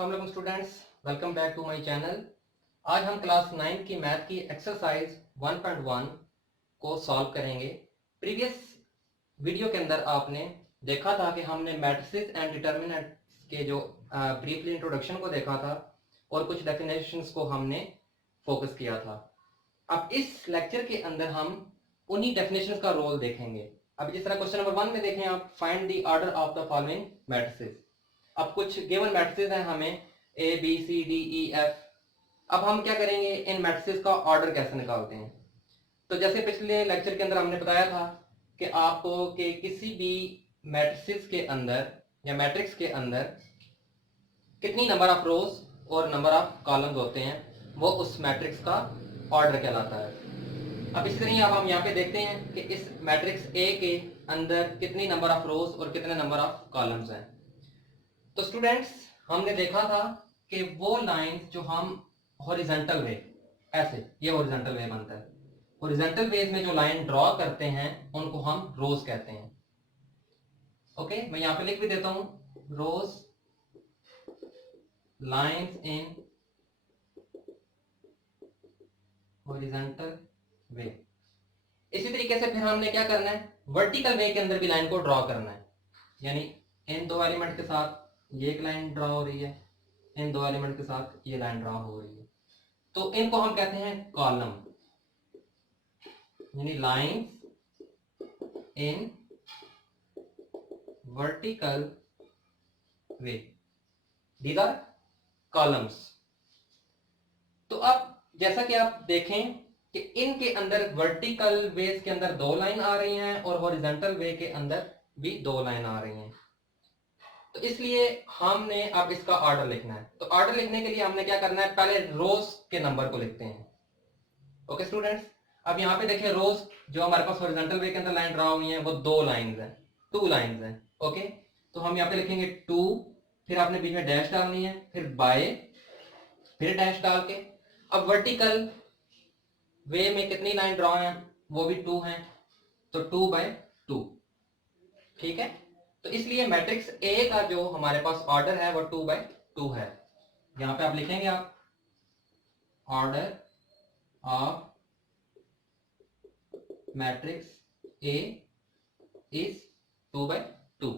अस्सलाम वालेकुम students, welcome back to my channel. आज हम क्लास 9 की मैथ की एक्सरसाइज 1.1 को सॉल्व करेंगे। प्रीवियस वीडियो के अंदर आपने देखा था कि हमने मैट्रिसेस एंड डिटर्मिनेंट्स के जो ब्रीफली इंट्रोडक्शन को देखा था और कुछ डेफिनेशंस को हमने फोकस किया था। अब इस लेक्चर के अंदर हम उन्हीं डेफिनेशंस का रोल देखेंगे। अब जिस तरह क्वेश्चन नंबर 1 में देखें आप, find the order of the following matrices. अब कुछ गिवन मैट्रिसेस हैं हमें A B C D E F. अब हम क्या करेंगे, इन मैट्रिसेस का ऑर्डर कैसे निकालते हैं। तो जैसे पिछले लेक्चर के अंदर हमने बताया था कि आपको कि किसी भी मैट्रिसेस के अंदर या मैट्रिक्स के अंदर कितनी नंबर ऑफ रोज और नंबर ऑफ कॉलम्स होते हैं, वो उस मैट्रिक्स का ऑर्डर कहलाता है। अब इस तरह अब हम यहाँ पे देखते हैं कि इस मैट्रिक्स ए के अंदर कितनी नंबर ऑफ रोज और कितने नंबर ऑफ कॉलम्स हैं। तो स्टूडेंट्स, हमने देखा था कि वो लाइंस जो हम हॉरिजॉन्टल वे, ऐसे ये हॉरिजॉन्टल वे बनता है, हॉरिजॉन्टल वेज में जो लाइन ड्रॉ करते हैं उनको हम रोज कहते हैं। ओके, मैं यहां पे लिख भी देता हूं, रोज लाइंस इन हॉरिजॉन्टल वे। इसी तरीके से फिर हमने क्या करना है, वर्टिकल वे के अंदर भी लाइन को ड्रॉ करना है। यानी इन दो एलिमेंट के साथ ये एक लाइन ड्रॉ हो रही है, इन दो एलिमेंट के साथ ये लाइन ड्रॉ हो रही है, तो इनको हम कहते हैं कॉलम, यानी lines in vertical way, these are columns. तो अब जैसा कि आप देखें कि इनके अंदर वर्टिकल वेज के अंदर दो लाइन आ रही हैं और हॉरिजॉन्टल वे के अंदर भी दो लाइन आ रही हैं। तो इसलिए हमने अब इसका ऑर्डर लिखना है। तो ऑर्डर लिखने के लिए हमने क्या करना है, पहले रोज के नंबर को लिखते हैं। ओके स्टूडेंट्स, अब यहाँ पे देखिए रोज जो हमारे पास हॉरिजॉन्टल वे के अंदर लाइन ड्रा हुई है वो दो लाइंस हैं, टू लाइंस हैं। ओके, तो हम यहाँ पे लिखेंगे टू, फिर आपने बीच में डैश डालनी है, फिर बाय, फिर डैश डाल के। अब वर्टिकल वे में कितनी लाइन ड्रॉ है, वो भी टू है, तो 2/2। ठीक है, तो इसलिए मैट्रिक्स ए का जो हमारे पास ऑर्डर है वो 2/2 है। यहां पे आप लिखेंगे आप order of matrix A is 2/2।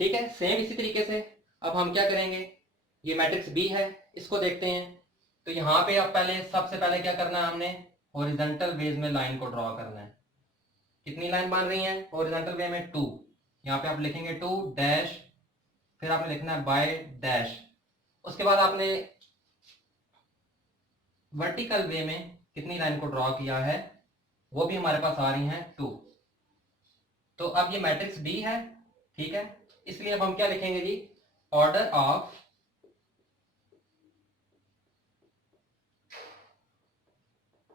ठीक है, सेम इसी तरीके से अब हम क्या करेंगे, ये मैट्रिक्स बी है, इसको देखते हैं। तो यहां पे आप सबसे पहले क्या करना है, हमने हॉरिजॉन्टल वेज में लाइन को ड्रॉ करना है। कितनी लाइन बन रही है हॉरिजॉन्टल वे में, 2। यहाँ पे आप लिखेंगे 2 डैश, फिर आपने लिखना है बाय डैश। उसके बाद आपने वर्टिकल वे में कितनी लाइन को ड्रॉ किया है, वो भी हमारे पास आ रही हैं 2। तो अब ये मैट्रिक्स डी है, ठीक है, इसलिए अब हम क्या लिखेंगे जी, order of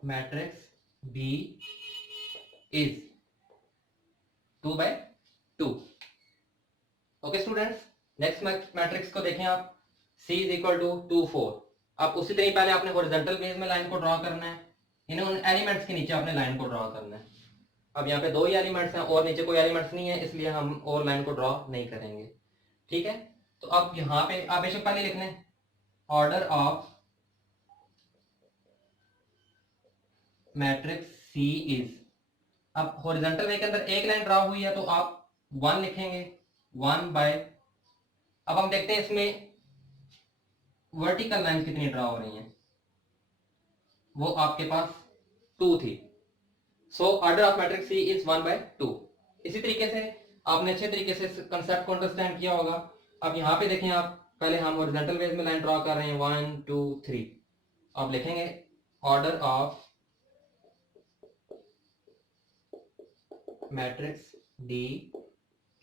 matrix B is 2/2। Okay students, next matrix को देखें आप, C इज इक्वल टू 2 4। आप उसी तरह पहले आपने हॉरिजॉन्टल बेस में लाइन को ड्रॉ करना है, इन्हें उन एलिमेंट्स के नीचे आपने लाइन को ड्रॉ करना है। अब यहाँ पे दो ही एलिमेंट्स हैं और नीचे कोई एलिमेंट्स नहीं है, इसलिए हम और लाइन को ड्रॉ नहीं करेंगे। ठीक है, तो अब यहाँ पे आप बेशक पहले लिख लें order of matrix C is, अब हॉरिजॉन्टल वे के अंदर एक लाइन ड्रॉ हुई है तो आप 1 लिखेंगे, 1/। अब हम देखते हैं इसमें वर्टिकल लाइन कितनी ड्रॉ हो रही हैं, वो आपके पास 2 थी। So order of matrix C is 1/2। इसी तरीके से आपने अच्छे तरीके से कंसेप्ट को अंडरस्टैंड किया होगा। अब यहाँ पे देखें आप, पहले हम हॉरिजॉन्टल वेज में लाइन ड्रॉ कर रहे हैं 1 2 3। आप लिखेंगे order of matrix D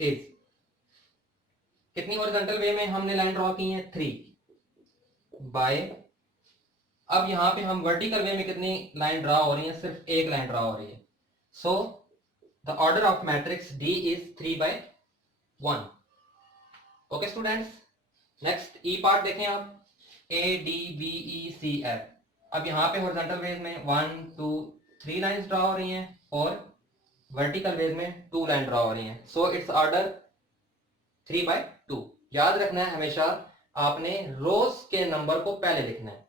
is, कितनी हॉरिजॉन्टल वे में हमने लाइन ड्रॉ की है, 3 बाय। अब यहां पे हम वर्टिकल वे में कितनी लाइन ड्रॉ हो रही है, सिर्फ एक लाइन ड्रॉ हो रही है। So the order of matrix D is 3/1। Okay students, next E part देखें आप, ADBECF। अब यहाँ पे हॉरिजॉन्टल वेज में 1 2 3 लाइंस ड्रॉ हो रही हैं और वर्टिकल वेज में 2 लाइन ड्रॉ हो रही हैं। So it's order 3/2। याद रखना है हमेशा, आपने रोज के नंबर को पहले लिखना है,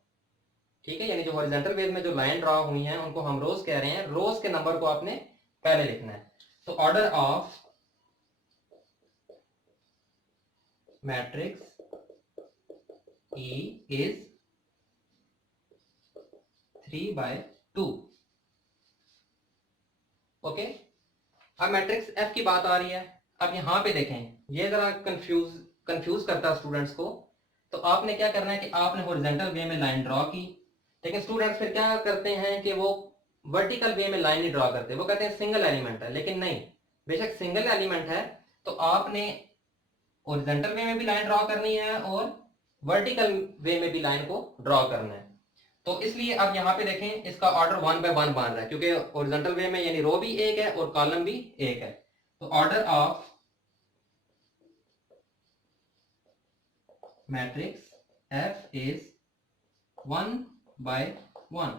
ठीक है। यानी जो हॉरिजॉन्टल वेव में जो लाइन ड्रा हुई हैं उनको हम रोज कह रहे हैं, रोज के नंबर को आपने पहले लिखना है। तो order of matrix E is 3/2। Okay, अब मैट्रिक्स F की बात आ रही है। अब यहां पे देखें, ये जरा कंफ्यूज करता है स्टूडेंट्स को। तो आपने क्या करना है कि आपने हॉरिजॉन्टल वे में लाइन ड्रॉ की, लेकिन स्टूडेंट्स फिर क्या करते हैं कि वो वर्टिकल वे में लाइन नहीं ड्रॉ करते, वो कहते हैं सिंगल एलिमेंट है। लेकिन नहीं, बेशक सिंगल एलिमेंट है तो आपने हॉरिजॉन्टल वे में भी लाइन ड्रॉ करनी है और वर्टिकल वे में भी लाइन को ड्रॉ करना है। तो इसलिए अब यहाँ पे देखें, इसका ऑर्डर 1 बाय 1 बन रहा है, क्योंकि हॉरिजॉन्टल वे में यानी रो भी एक है और कॉलम भी एक है। तो order of matrix F is 1 by 1।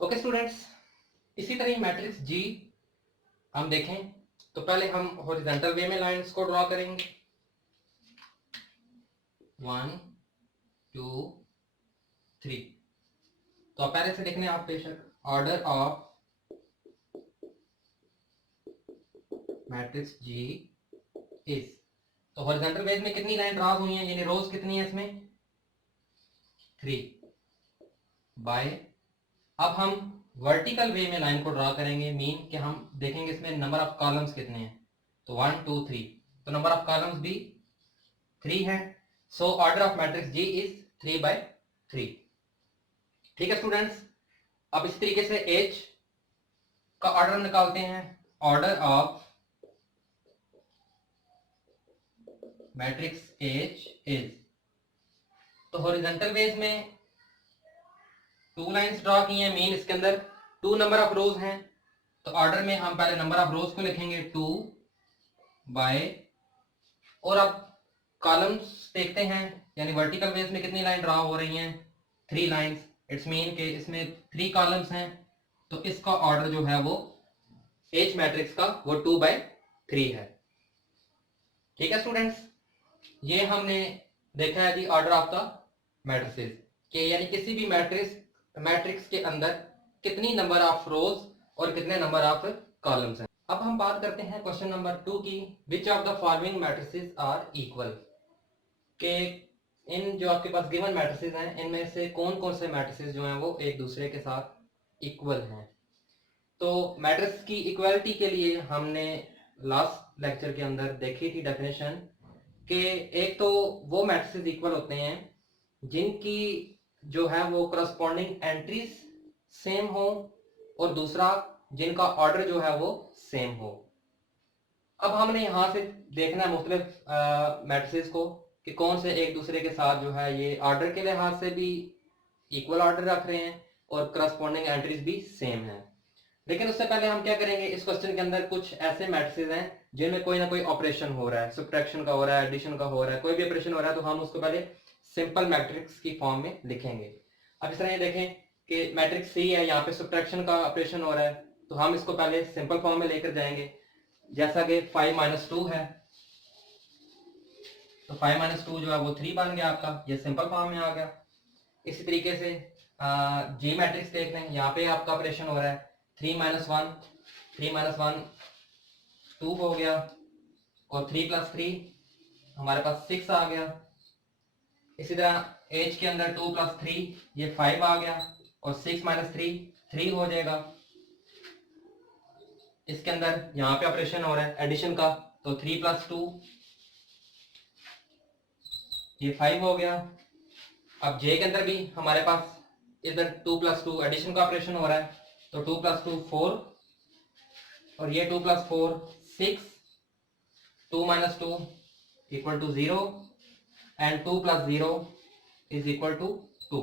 Okay students, इसी तरह मैट्रिक्स G हम देखें तो पहले हम हॉरिजॉन्टल वे में लाइंस को ड्रॉ करेंगे, 1 2 3। तो आप पहले से लिखने आप बेशक, order of matrix G is, तो हॉरिजॉन्टल वेज में कितनी लाइन ड्रॉ हुई हैं, यानी रोज कितनी है इसमें 3 बाय, अब हम वर्टिकल वे में लाइन को ड्रॉ करेंगे, मीन कि हम देखेंगे इसमें नंबर ऑफ कॉलम्स कितने हैं। तो 1 2 3, तो नंबर ऑफ कॉलम्स भी 3 है। So order of matrix G is 3/3। ठीक है स्टूडेंट्स, अब इस तरीके से H का ऑर्डर निकालते हैं, order of matrix H is, तो हॉरिजॉन्टल वेज में 2 लाइंस ड्रॉ की हैं, मीन इसके अंदर 2 नंबर ऑफ रोज हैं। तो ऑर्डर में हम पहले नंबर ऑफ रोज को लिखेंगे 2 बाय, और अब कॉलम्स देखते हैं, यानी वर्टिकल वेज में कितनी लाइन ड्रॉ हो रही हैं 3 लाइंस। इट्स मीन के इसमें 3 कॉलम्स हैं, तो इसका ऑर्डर जो है वो H मैट्रिक्स का वो 2/3 है। ठीक है स्टूडेंट्स, ये हमने देखा है जी ऑर्डर ऑफ द मैट्रिसेस कि यानी किसी भी मैट्रिक्स के अंदर कितनी नंबर ऑफ रोज और कितने नंबर ऑफ कॉलम्स हैं। अब हम बात करते हैं क्वेश्चन नंबर 2 की, which of the following matrices are equal, के इन जो आपके पास गिवन मैट्रिसेस हैं इनमें से कौन कौन से मैट्रिसेस जो हैं वो एक दूसरे के साथ इक्वल हैं। तो मैट्रिक्स की इक्वलिटी के लिए हमने लास्ट लेक्चर के अंदर देखी थी डेफिनेशन कि एक तो वो मैट्रिसेस इक्वल होते हैं जिनकी जो है वो करस्पॉन्डिंग एंट्रीज सेम हो, और दूसरा जिनका ऑर्डर जो है वो सेम हो। अब हमने यहां से देखना है मुख्तलिफ मैट्रिसेस को कि कौन से एक दूसरे के साथ जो है ये ऑर्डर के लिहाज से भी इक्वल ऑर्डर रख रहे हैं और करस्पॉन्डिंग एंट्रीज भी सेम है। लेकिन उससे पहले हम क्या करेंगे, इस क्वेश्चन के अंदर कुछ ऐसे मैट्रिसेस हैं जिनमें कोई ना कोई ऑपरेशन हो रहा है, सब्ट्रैक्शन का हो रहा है, एडिशन का हो रहा है, कोई भी ऑपरेशन हो रहा है, तो हम उसको पहले सिंपल मैट्रिक्स की फॉर्म में लिखेंगे। अब इस तरह ये देखें कि मैट्रिक्स सी है, यहाँ पे सब्ट्रैक्शन का ऑपरेशन हो रहा है, तो हम इसको पहले सिंपल फॉर्म में लेकर जाएंगे, जैसा कि 5 - 2 है, तो 5 - 2 जो है वो 3 बन गया आपका, ये सिंपल फॉर्म में आ गया। इसी तरीके से जी मैट्रिक्स देख लें, यहाँ पे आपका ऑपरेशन हो रहा है 3 - 1, 3 - 1 2 हो गया, और 3 + 3 हमारे पास 6 आ गया। इसी तरह एच के अंदर 2 + 3 ये 5 आ गया, और 6 - 3 3 हो जाएगा। इसके अंदर यहाँ पे ऑपरेशन हो रहा है एडिशन का, तो 3 + 2 ये 5 हो गया। अब जे के अंदर भी हमारे पास इधर 2 + 2 एडिशन का ऑपरेशन हो रहा है, तो 2 + 2 4, और ये 2 + 4 6, 2 - 2 = 0, एंड 2 + 0 = 2।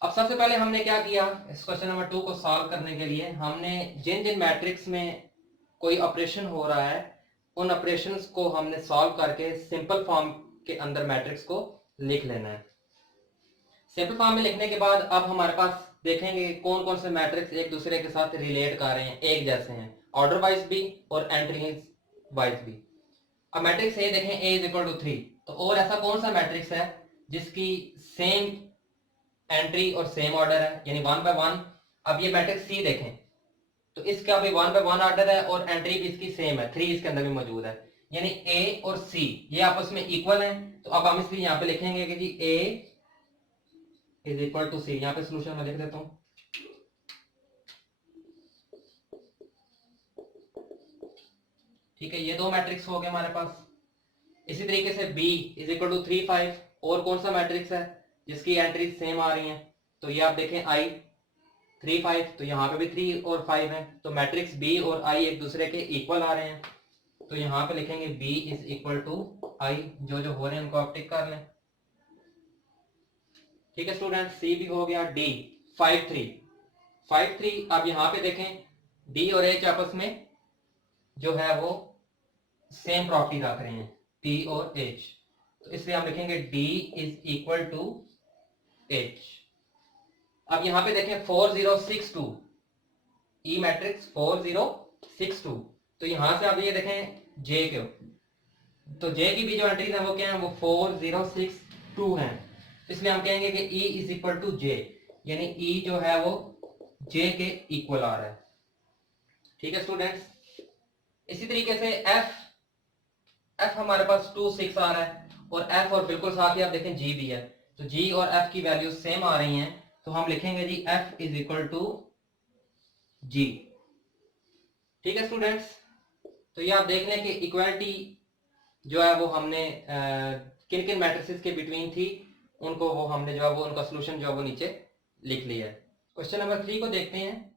अब सबसे पहले हमने क्या किया, इस क्वेश्चन नंबर 2 को सॉल्व करने के लिए हमने जिन जिन मैट्रिक्स में कोई ऑपरेशन हो रहा है उन ऑपरेशंस को हमने सॉल्व करके सिंपल फॉर्म के अंदर मैट्रिक्स को लिख लेना है। सिंपल फॉर्म में लिखने के बाद अब हमारे पास देखेंगे कौन कौन से मैट्रिक्स एक दूसरे के साथ रिलेट कर रहे हैं, एक जैसे हैं, ऑर्डर वाइज भी और एंट्री वाइज भी। अब मैट्रिक्स ए देखें, A = 3, तो और ऐसा कौन सा मैट्रिक्स है जिसकी सेम एंट्री और सेम ऑर्डर है, यानी 1 बाय 1। अब ये मैट्रिक्स सी देखें तो इसका भी 1 बाय 1 ऑर्डर है और एंट्री भी इसकी सेम है, 3 इसके अंदर भी मौजूद है, यानी ए और सी ये आपस में इक्वल हैं। तो अब हम इसलिए यहाँ पे लिखेंगे कि जी ए इज इक्वल टू सी। यहाँ पे सोल्यूशन मैं लिख देता हूँ। ठीक है, ये दो मैट्रिक्स हो गए हमारे पास। इसी तरीके से B इज इक्वल टू 3 5। और कौन सा मैट्रिक्स है जिसकी एंट्री सेम आ रही हैं? तो ये आप देखें I 3 5, तो यहाँ पे भी 3 और 5 है, तो मैट्रिक्स B और I एक दूसरे के इक्वल आ रहे हैं। तो यहाँ पे लिखेंगे B is equal to I, जो जो हो रहे हैं उनको आप टिक कर लें। ठीक है स्टूडेंट, C भी हो गया। D 5 3। अब यहाँ पे देखें D और H आपस में जो है वो सेम प्रॉपर्टी रख रहे हैं, T और H, तो इसलिए हम लिखेंगे D is equal to H। अब यहां पे देखें 4062 E मैट्रिक्स 4062, तो यहां से आप ये देखें J के, तो J की भी जो एंट्रीज है वो क्या है, वो 4062 है, इसलिए हम कहेंगे कि E is equal to J, यानी E जो है वो J के इक्वल आ रहा है। ठीक है स्टूडेंट्स, इसी तरीके से F हमारे पास 2 6 आ रहा है, और F और बिल्कुल साथ ही आप देखें G भी है, तो G और F की वैल्यू सेम आ रही हैं, तो हम लिखेंगे G F is equal to G। ठीक है स्टूडेंट्स, तो ये आप देख लें कि इक्वालिटी जो है वो हमने किन किन मैट्रिसेस के बिटवीन थी, उनको वो हमने जो है वो उनका सोल्यूशन जो है वो नीचे लिख लिया है। क्वेश्चन नंबर 3 को देखते हैं।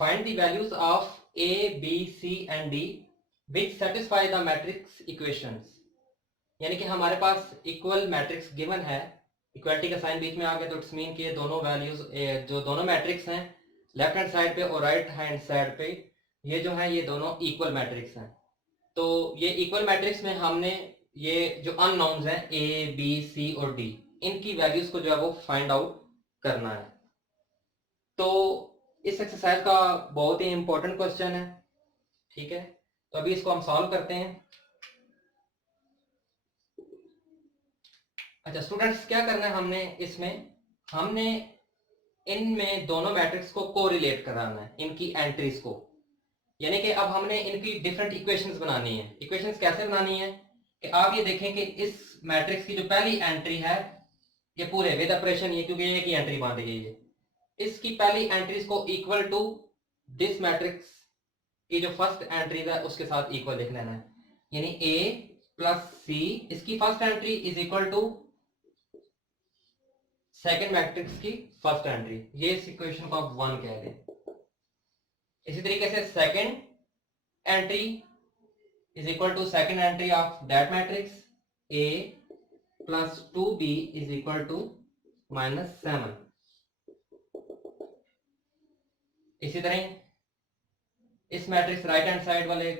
Find the values of A, B, C and D which satisfy the matrix equations। यानी कि हमारे पास इक्वल मैट्रिक्स गिवन है, इक्वालिटी का साइन बीच में आ गया, तो इट्स मीन कि ये दोनों वैल्यूज जो दोनों मैट्रिक्स हैं लेफ्ट हैंड साइड पे और राइट हैंड साइड पे, ये जो है ये दोनों इक्वल मैट्रिक्स हैं। तो ये इक्वल मैट्रिक्स में हमने ये जो अननोन्स हैं A, B, C और D, इनकी वैल्यूज को जो है वो फाइंड आउट करना है। तो इस एक्सरसाइज का बहुत ही इंपॉर्टेंट क्वेश्चन है। ठीक है, तो अभी इसको हम सॉल्व करते हैं। अच्छा स्टूडेंट्स, क्या करना है हमने इसमें, हमने इनमें दोनों मैट्रिक्स को कोरिलेट कराना है, इनकी एंट्रीज को, यानी कि अब हमने इनकी डिफरेंट इक्वेशंस बनानी है। इक्वेशंस कैसे बनानी है कि आप ये देखें कि इस मैट्रिक्स की जो पहली एंट्री है, ये पूरे विद ऑपरेशन, ये क्योंकि एक ही एंट्री बांधी गई है, इसकी पहली एंट्रीज को इक्वल टू दिस मैट्रिक्स की जो फर्स्ट एंट्रीज है उसके साथ इक्वल लिख लेना है, यानी A प्लस C, इसकी first entry is equal to second matrix की फर्स्ट एंट्री, ये इस इक्वेशन को आप 1 कह दें। इसी तरीके से second entry is equal to second entry of that matrix A plus 2B is equal to -7। इसी तरह इस मैट्रिक्स राइट हैंड साइड वाले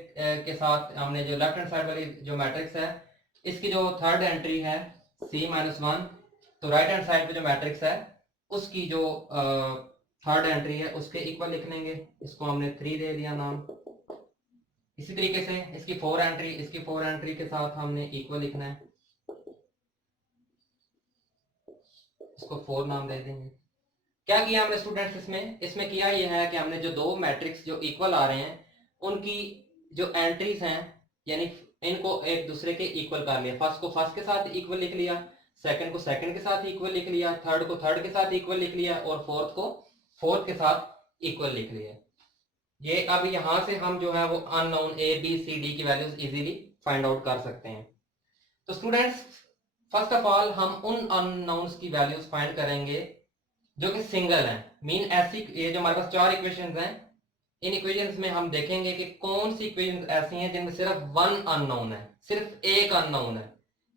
के साथ हमने जो लेफ्ट हैंड साइड वाली जो मैट्रिक्स है, इसकी जो थर्ड एंट्री है C-1, तो राइट हैंड साइड पे जो मैट्रिक्स है उसकी जो थर्ड एंट्री है उसके इक्वल लिख लेंगे, इसको हमने 3 दे दिया नाम। इसी तरीके से इसकी 4 एंट्री, इसकी 4 एंट्री के साथ हमने इक्वल लिखना है, इसको 4 नाम दे देंगे। क्या किया हमने स्टूडेंट्स इसमें किया ये है कि हमने जो दो मैट्रिक्स जो इक्वल आ रहे हैं उनकी जो एंट्रीज हैं, यानी इनको एक दूसरे के इक्वल कर लिया। फर्स्ट को फर्स्ट के साथ इक्वल लिख लिया, सेकंड को सेकंड के साथ इक्वल लिख लिया, थर्ड को थर्ड के साथ इक्वल लिख लिया, और फोर्थ को फोर्थ के साथ इक्वल लिख लिया। ये अब यहां से हम जो है वो unknown A, B, C, D की वैल्यूज इजीली फाइंड आउट कर सकते हैं। तो स्टूडेंट्स, फर्स्ट ऑफ ऑल हम उन अननोन्स की वैल्यूज फाइंड करेंगे जो कि सिंगल है, मीन ऐसी, ये जो हमारे पास 4 इक्वेशंस हैं, इन इक्वेशंस में हम देखेंगे कि कौन सी इक्वेशंस ऐसी हैं जिनमें सिर्फ वन अननोन है, सिर्फ एक अननोन है,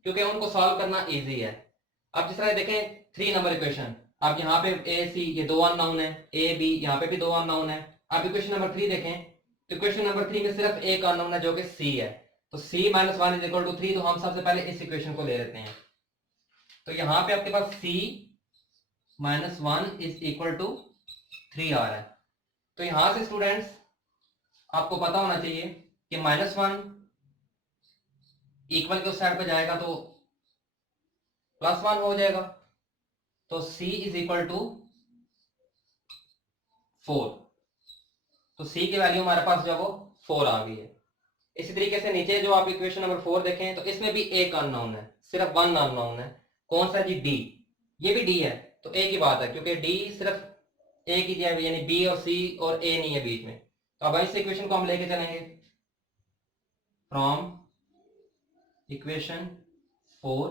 क्योंकि उनको सॉल्व करना इजी है। अब जिस तरह देखें 3 नंबर इक्वेशन, अब यहाँ पे A, C ये 2 अननोन है, A, B यहाँ पे भी 2 अननोन है। अब इक्वेशन नंबर 3 देखें, तो इक्वेशन नंबर 3 में सिर्फ एक अननोन है जो कि C है, तो C-1 इज इक्वल टू 3, तो हम सबसे पहले इस इक्वेशन को ले लेते हैं। तो यहाँ पे आपके पास C-1 इज इक्वल टू 3 आ रहा है। तो यहां से स्टूडेंट्स आपको पता होना चाहिए कि -1 इक्वल के उस साइड पे जाएगा तो +1 हो जाएगा, तो c इज इक्वल टू 4। तो c की वैल्यू हमारे पास जो वो 4 आ गई है। इसी तरीके से नीचे जो आप इक्वेशन नंबर 4 देखें तो इसमें भी एक अननोन है, सिर्फ वन अननोन है। कौन सा जी? डी। ये भी डी है, तो एक ही बात है, क्योंकि डी सिर्फ एक ही दिया है, यानी बी और सी और ए नहीं है बीच में। तो अब इस इक्वेशन को हम लेके चलेंगे फ्रॉम इक्वेशन 4।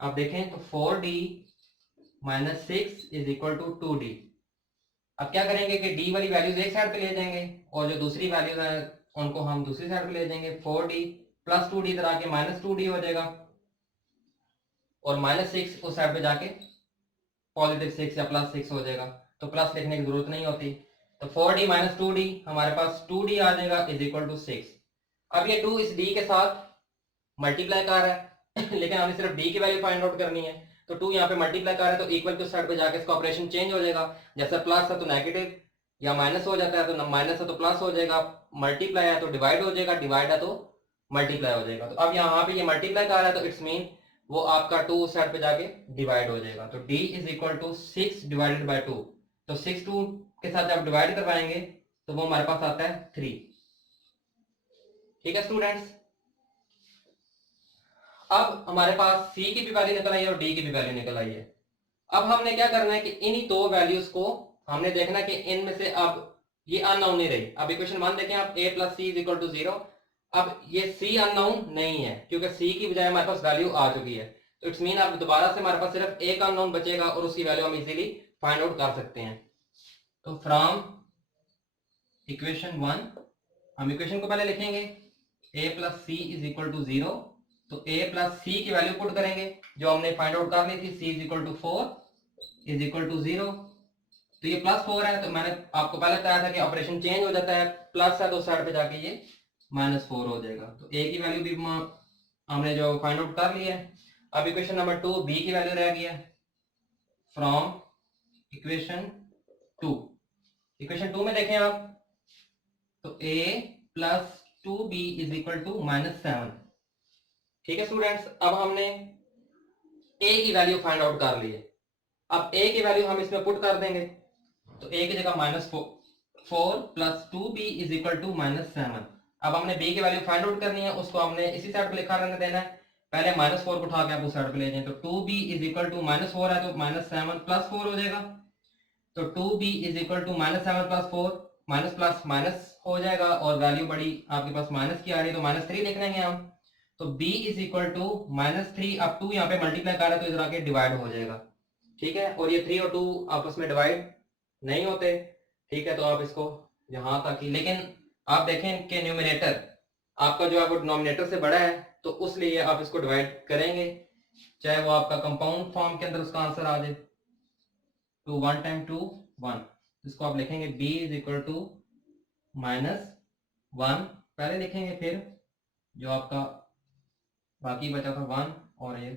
आप देखें तो 4d minus 6 is equal to 2d। अब क्या करेंगे कि d वाली वैल्यूज एक साइड पे ले जाएंगे और जो दूसरी वैल्यूज है उनको हम दूसरी साइड पे ले जाएंगे। 4d प्लस 2d इधर आके माइनस 2d हो जाएगा और माइनस 6 उस साइड पे जाके पॉजिटिव 6 या प्लस 6 हो जाएगा, तो प्लस लिखने की जरूरत नहीं होती। तो 4d माइनस 2d हमारे पास 2d आ जाएगा इज इक्वल टू 6। अब ये 2 इस d के साथ मल्टीप्लाई कर रहा है लेकिन हमें सिर्फ d की वैल्यू फाइंड आउट करनी है, तो 2 यहाँ पे मल्टीप्लाई कर रहा है, तो इक्वल टू साइड पे जाके इसका ऑपरेशन चेंज हो जाएगा। जैसे प्लस है तो नेगेटिव, या माइनस हो जाता है तो माइनस है तो प्लस हो जाएगा, मल्टीप्लाई है तो डिवाइड हो जाएगा, डिवाइड है तो मल्टीप्लाई हो जाएगा। तो अब यहाँ पे ये मल्टीप्लाई कर रहा है तो इट्स मीन वो आपका 2 उस साइड पे जाके डिवाइड हो जाएगा। तो d is equal to 6 divided by 2। तो 6 2 के साथ जब डिवाइड करवाएंगे तो वो हमारे पास आता है 3। ठीक है स्टूडेंट्स, अब हमारे पास c की भी वैल्यू निकल आई है और d की भी वैल्यू निकल आई है। अब हमने क्या करना है कि इन्हीं दो वैल्यूज को हमने देखना है कि इनमें से अब ये अननोन नहीं रही। अब इक्वेशन 1 देखें आप, a plus c is equal to 0। अब ये c अननोन नहीं है क्योंकि c की बजाय हमारे पास वैल्यू आ चुकी है, तो इट्स मीन अब दोबारा से हमारे पास सिर्फ एक अननोन बचेगा और उसकी वैल्यू हम इजीली फाइंड आउट कर सकते हैं। तो फ्रॉम इक्वेशन 1 हम इक्वेशन को पहले लिखेंगे a plus c is equal to 0। तो a प्लस सी की वैल्यू पुट करेंगे जो हमने फाइंड आउट कर ली थी, c is equal to 4 is equal to 0। तो ये +4 है, तो मैंने आपको पहले बताया था कि ऑपरेशन चेंज हो जाता है, प्लस है तो साइड पे जाके ये -4 हो जाएगा। तो a की वैल्यू भी हमने जो फाइंड आउट कर ली है। अब इक्वेशन नंबर 2 b की वैल्यू रह गई है फ्रॉम इक्वेशन 2। इक्वेशन 2 में देखें आप तो a plus 2b is equal to -7। ठीक है स्टूडेंट्स, अब हमने a की वैल्यू फाइंड आउट कर ली है। अब a की वैल्यू हम इसमें पुट कर देंगे, तो a की जगह -4 plus 2b is equal to -7। अब हमने b की वैल्यू फाइंड आउट करनी है, उसको हमने इसी साइड पे लिखा रहने देना है। पहले -4 को उठा के आप उस साइड पे ले जाएं, तो 2b इज इक्वल टू -4 है तो -7 प्लस 4 हो जाएगा। तो 2b is equal to -7 plus 4, minus plus minus हो जाएगा और वैल्यू बड़ी आपके पास माइनस की आ रही है, तो -3 लिख लेंगे हम। तो b इज इक्वल टू -3। अब 2 यहाँ पे मल्टीप्लाई कर रहा है तो इधर आके डिवाइड हो जाएगा। ठीक है, और ये 3 और 2 आपस में डिवाइड नहीं होते। ठीक है, तो आप इसको यहाँ तक ही, लेकिन आप देखें कि न्यूमिनेटर आपका जो है वो डिनोमिनेटर से बड़ा है, तो उस लिए आप इसको डिवाइड करेंगे, चाहे वो आपका कंपाउंड फॉर्म के अंदर उसका आंसर आ जाए। 2 1 टाइम 2 1, इसको आप लिखेंगे b इज इक्वल टू -1 पहले लिखेंगे, फिर जो आपका बाकी बचा था 1 और ये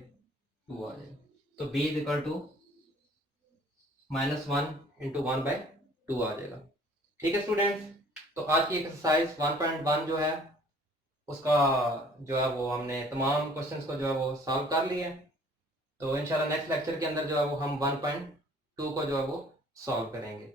2 आ जाएगा। तो b is equal to -1 into 1/2 आ जाएगा। ठीक है स्टूडेंट्स, तो आज की एक्सरसाइज 1.1 जो है उसका जो है वो हमने तमाम क्वेश्चंस को जो है वो सॉल्व कर लिए। तो इंशाल्लाह नेक्स्ट लेक्चर के अंदर जो है वो हम 1.2 को जो है वो सॉल्व करेंगे।